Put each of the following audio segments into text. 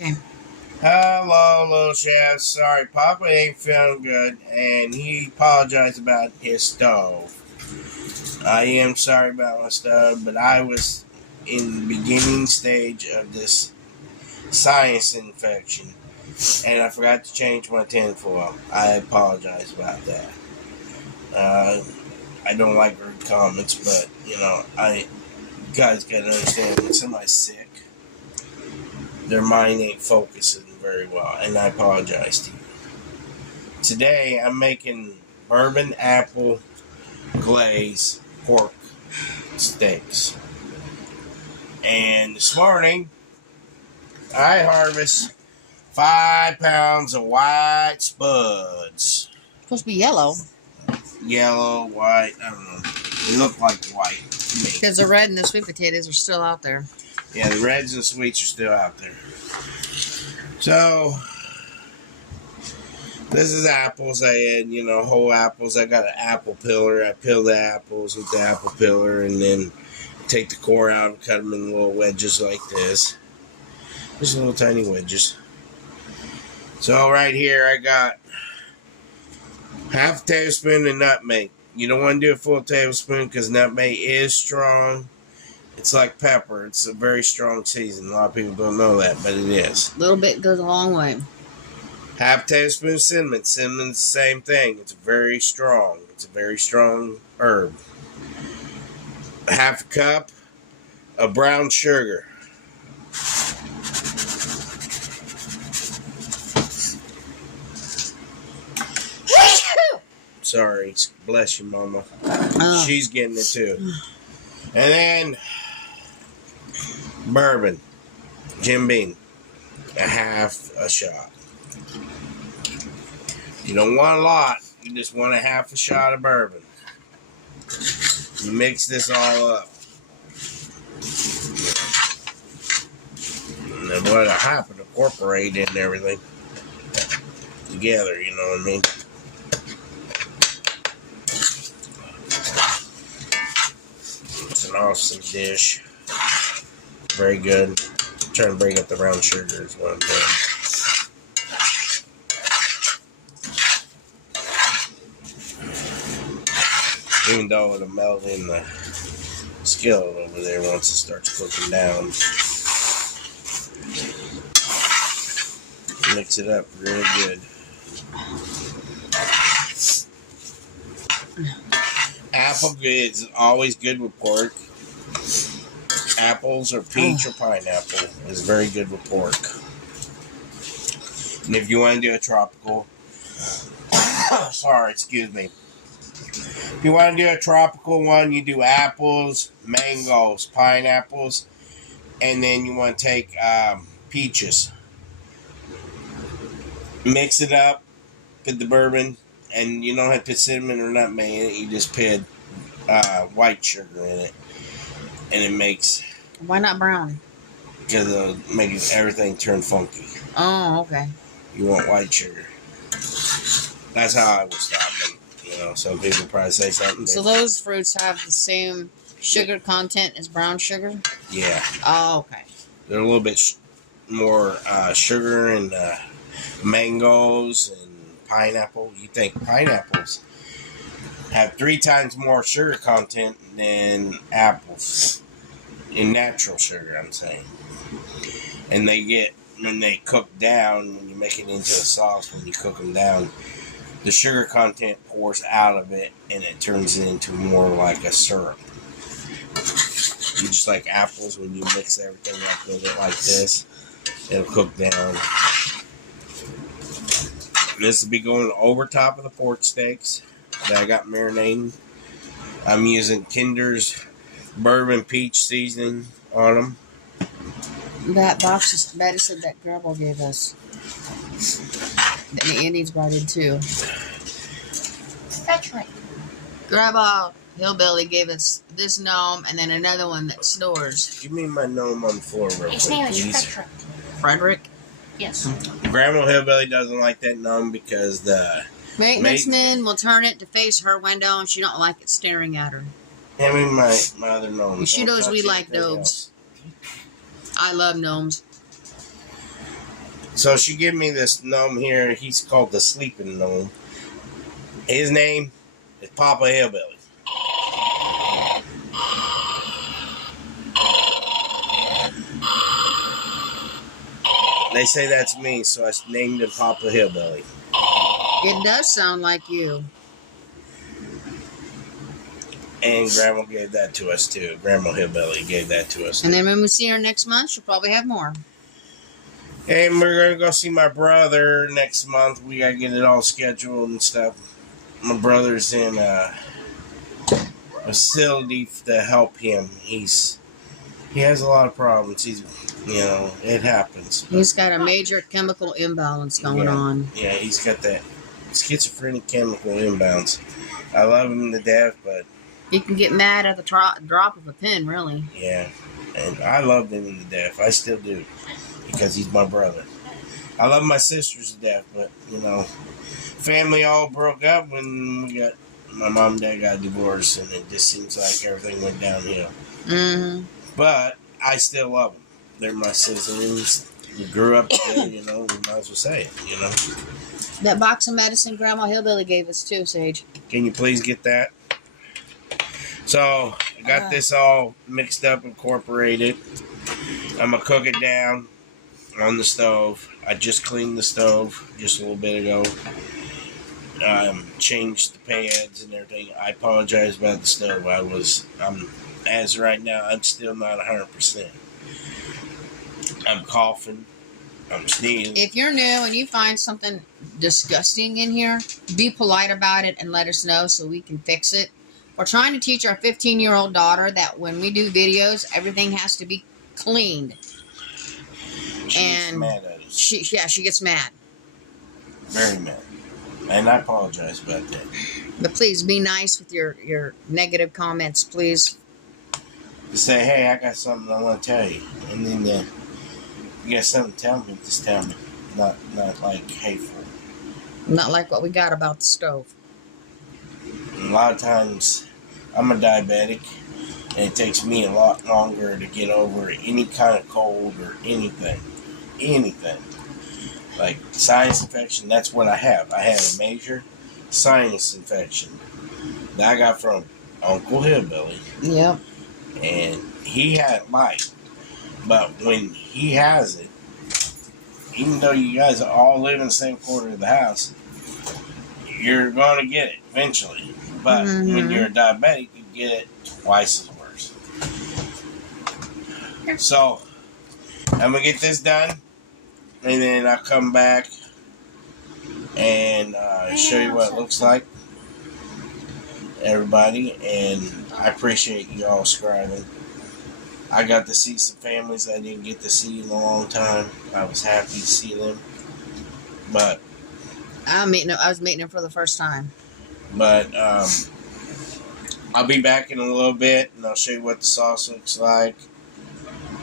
Okay. Hello, little chef. Sorry, Papa ain't feeling good, and he apologized about his stove. I am sorry about my stove, but I was in the beginning stage of this sinus infection, and I forgot to change my tinfoil. I apologize about that. Uh, I don't like rude comments, but you guys gotta understand when somebody's sick, their mind ain't focusing very well, and I apologize to you. Today I'm making bourbon apple glaze pork steaks. And this morning I harvest 5 pounds of white spuds. Supposed to be yellow. Yellow, white, I don't know. They look like white to me. Because the red and the sweet potatoes are still out there. Yeah, the reds and sweets are still out there. So this is apples I had, whole apples. I got an apple peeler. I peel the apples with the apple peeler and then take the core out and cut them in little wedges like this. Just little tiny wedges. So right here I got half a tablespoon of nutmeg. You don't want to do a full tablespoon because nutmeg is strong. It's like pepper. It's a very strong season. A lot of people don't know that, but it is. A little bit goes a long way. Half a tablespoon of cinnamon. Cinnamon's the same thing. It's very strong. It's a very strong herb. Half a cup of brown sugar. Sorry. Bless you, Mama. She's getting it too. And then bourbon. Jim Beam. A half a shot. You don't want a lot. You just want a half a shot of bourbon. You mix this all up. And then what I happen to incorporate in everything together, you know what I mean? It's an awesome dish. Very good. I'm trying to bring up the brown sugar is what I'm doing. Even though it'll melt in the skillet over there once it starts cooking down. Mix it up really good. Apple is always good with pork. Apples or peach or pineapple is very good with pork. And if you want to do a tropical, excuse me. If you want to do a tropical one, you do apples, mangoes, pineapples, and then you want to take peaches. Mix it up, put the bourbon, and you don't have to put cinnamon or nutmeg in it. You just put white sugar in it, and it makes. Why not brown? Because it'll make everything turn funky. Oh, okay. You want white sugar. That's how I would stop them. Some people probably say something. So those fruits have the same sugar content as brown sugar? Yeah. Oh, okay. They're a little bit more sugar and mangoes and pineapple. You think pineapples have 3 times more sugar content than apples. In natural sugar, I'm saying. And when they cook down, when you make it into a sauce, when you cook them down, the sugar content pours out of it and it turns it into more like a syrup. You just like apples, when you mix everything up with it like this, it'll cook down. This will be going over top of the pork steaks that I got marinating. I'm using Kinder's bourbon peach seasoning on them. That box is Betty said that Grandma gave us. And Andy's brought in too. That's right. Grandma Hillbilly gave us this gnome and then another one that snores. Give me my gnome on the floor real quick, His name is please. Frederick. Frederick? Yes. Grandma Hillbilly doesn't like that gnome because the Maintenance men will turn it to face her window and she don't like it staring at her. Hand me my other gnome. She knows we like gnomes. I love gnomes. So she gave me this gnome here. He's called the sleeping gnome. His name is Papa Hillbilly. They say that's me, so I named him Papa Hillbilly. It does sound like you. And Grandma gave that to us too. Grandma Hillbilly gave that to us too. And then when we see her next month, she'll probably have more. And we're going to go see my brother next month. We got to get it all scheduled and stuff. My brother's in a facility to help him. He has a lot of problems. It happens. He's got a major chemical imbalance going on. Yeah, he's got that schizophrenic chemical imbalance. I love him to death, but He can get mad at the drop of a pin, really. yeah, and I loved him to death. I still do, because he's my brother. I love my sisters to death, but, family all broke up when my mom and dad got divorced, and it just seems like everything went downhill. Mm-hmm. But I still love them. They're my siblings. We grew up together, we might as well say it, That box of medicine Grandma Hillbilly gave us too, Sage. Can you please get that? So, I got this all mixed up, incorporated. I'm going to cook it down on the stove. I just cleaned the stove just a little bit ago. Changed the pads and everything. I apologize about the stove. As right now, I'm still not 100%. I'm coughing. I'm sneezing. If you're new and you find something disgusting in here, be polite about it and let us know so we can fix it. We're trying to teach our 15-year-old daughter that when we do videos, everything has to be cleaned. She gets mad at us. She gets mad. Very mad. And I apologize about that. But please be nice with your negative comments, please. Just say, hey, I got something I want to tell you. And then you got something to tell me, just tell me. Not like hateful. Not like what we got about the stove. And a lot of times, I'm a diabetic, and it takes me a lot longer to get over any kind of cold or anything. Anything. Like sinus infection, that's what I have. I have a major sinus infection that I got from Uncle Hillbilly. Yep. And he had it light. But when he has it, even though you guys all live in the same corner of the house, you're going to get it eventually. But when you're a diabetic, you get it twice as worse. So, I'm going to get this done. And then I'll come back and show you what it looks like. Everybody. And I appreciate you all subscribing. I got to see some families I didn't get to see in a long time. I was happy to see them. But I was meeting him for the first time. But I'll be back in a little bit, and I'll show you what the sauce looks like.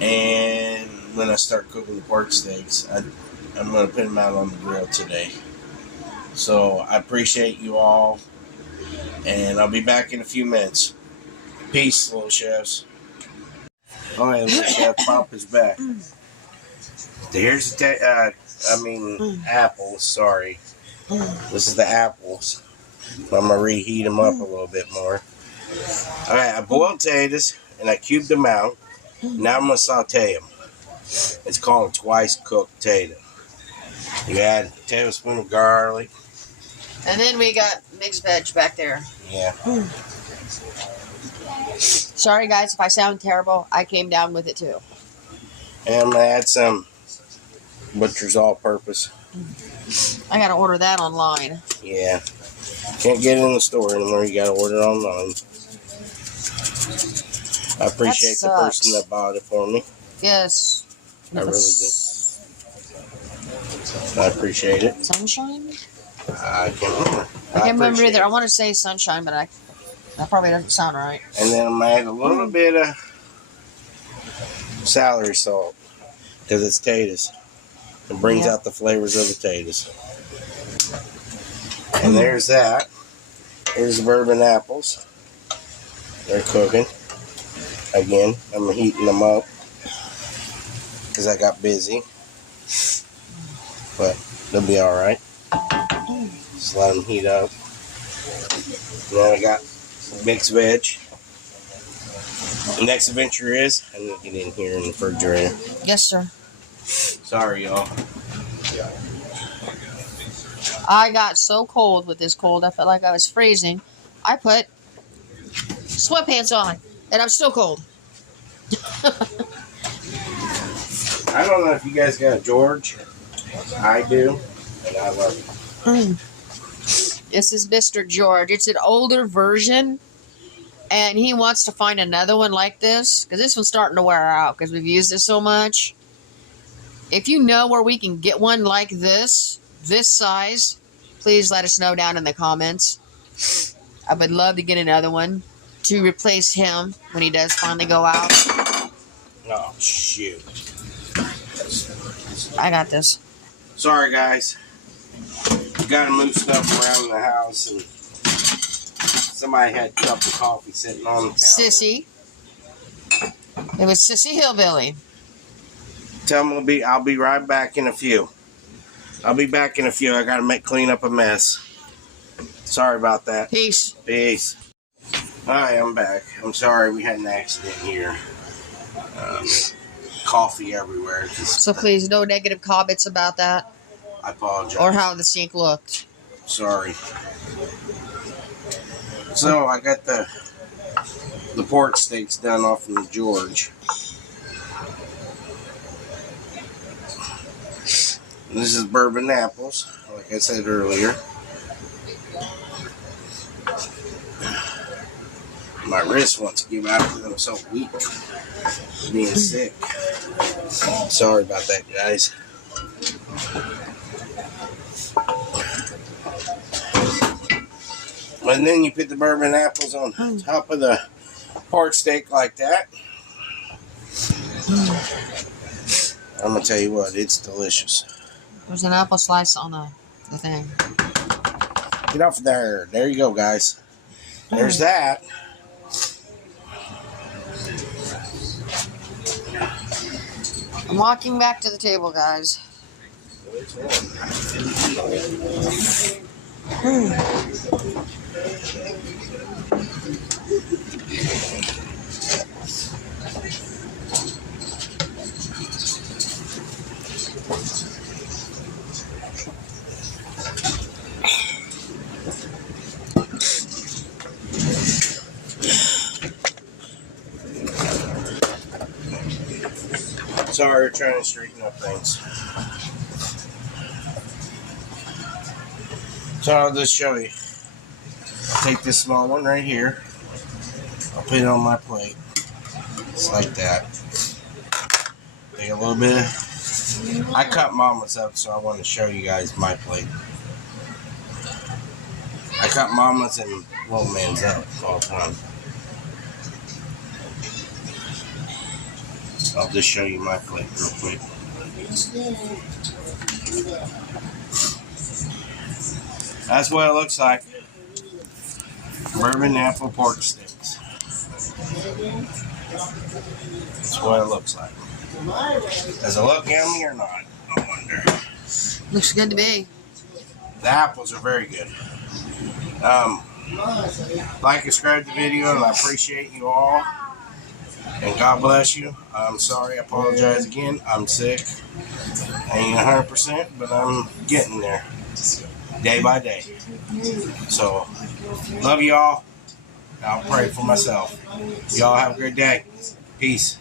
And when I start cooking the pork steaks, I'm going to put them out on the grill today. So I appreciate you all, and I'll be back in a few minutes. Peace, little chefs. All right, little chef, Papa's back. Here's the apples. Sorry, this is the apples. I'm gonna reheat them up a little bit more. All right, I boiled potatoes and I cubed them out. Now I'm gonna saute them. It's called a twice cooked potato. You add a tablespoon of garlic. And then we got mixed veg back there. Yeah. Sorry, guys, if I sound terrible. I came down with it, too. And I'm going to add some Butcher's All-Purpose. I got to order that online. Yeah. Can't get it in the store anymore. You got to order it online. I appreciate the person that bought it for me. Yes. I really do. I appreciate it. Sunshine? I can't remember. I can't remember either. I want to say sunshine, but that probably doesn't sound right. And then I'm going to add a little bit of celery salt because it's potatoes. It brings out the flavors of the potatoes. And there's that. Here's the bourbon apples. They're cooking. Again, I'm heating them up because I got busy. but they'll be alright. Just let them heat up. And then I got mixed veg. The next adventure is, I need to get in here in the refrigerator. Yes, sir. Sorry, y'all. I got so cold with this cold, I felt like I was freezing. I put sweatpants on, and I'm still cold. I don't know if you guys got a George. I do, and I love it. This is Mr. George. It's an older version, and he wants to find another one like this, because this one's starting to wear out because we've used it so much. If you know where we can get one like this size, please let us know down in the comments. I would love to get another one to replace him when he does finally go out. Oh, shoot. I got this. Sorry, guys. Got to move stuff around in the house, and somebody had a cup of coffee sitting on the counter. Sissy. It was Sissy Hillbilly. Tell them I'll be right back in a few. I'll be back in a few. I got to clean up a mess. Sorry about that. Peace. Peace. Hi, I'm back. I'm sorry we had an accident here. Coffee everywhere. So please, no negative comments about that. I apologize. Or how the sink looked. Sorry. So I got the pork steaks done off from the George. And this is bourbon apples, like I said earlier. My wrist wants to give out because I'm so weak. Being sick. Sorry about that, guys. And then you put the bourbon apples on top of the pork steak like that. I'm going to tell you what, it's delicious. There's an apple slice on the thing. Get off there. There you go, guys. There's that. I'm walking back to the table, guys. Sorry, we're trying to straighten up things. So I'll just show you. Take this small one right here. I'll put it on my plate. Just like that. Take a little bit. I cut Mama's up, so I want to show you guys my plate. I cut Mama's and little man's up all the time. I'll just show you my plate real quick. That's what it looks like. Bourbon apple pork sticks. That's what it looks like. Does it look yummy or not? I wonder. Looks good to me. The apples are very good. Like and subscribe to the video, and I appreciate you all. And God bless you. I'm sorry. I apologize again. I'm sick. I ain't 100%, but I'm getting there. Day by day. So, love y'all. I'll pray for myself. Y'all have a great day. Peace.